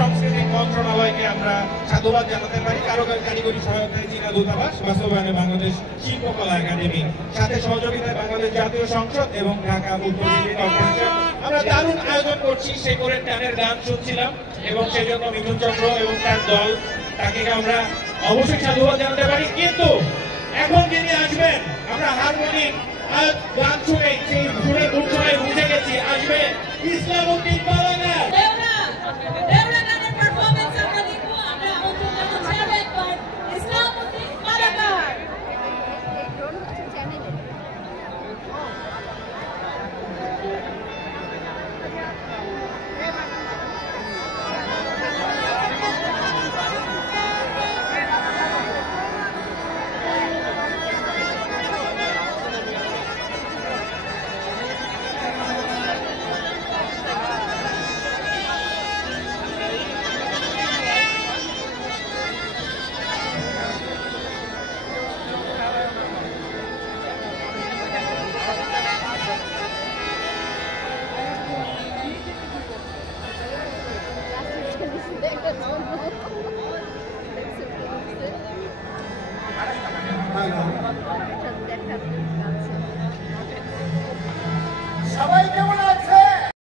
সাংস্কৃতিক মন্ত্রণালয়কে আমরা সাধুবাদ জানাতে পারি। কারিগরি সহায়তায় চীনা দূতাবাস, বাস্তবায়নে বাংলাদেশ শিল্পকলা একাডেমি, সাথে সহযোগিতায় বাংলাদেশ জাতীয় সংসদ এবং ঢাকা উত্তর দিল্লি কর্পোরেশন। আমরা দারুণ আয়োজন করছি। শেখরের টানের গান শুনছিলাম এবং সেই জন্য মিঠুন চক্র এবং তার দল, তাকে আমরা অবশ্যই সাধুবাদ জানাতে পারি। কিন্তু এখন যিনি আসবেন, আমরা হারমোনিক গান শুনে সেই সুরে উচ্চারণে বুঝে গেছি, আসবে ইসলামউদ্দিন পালাগার। Hello.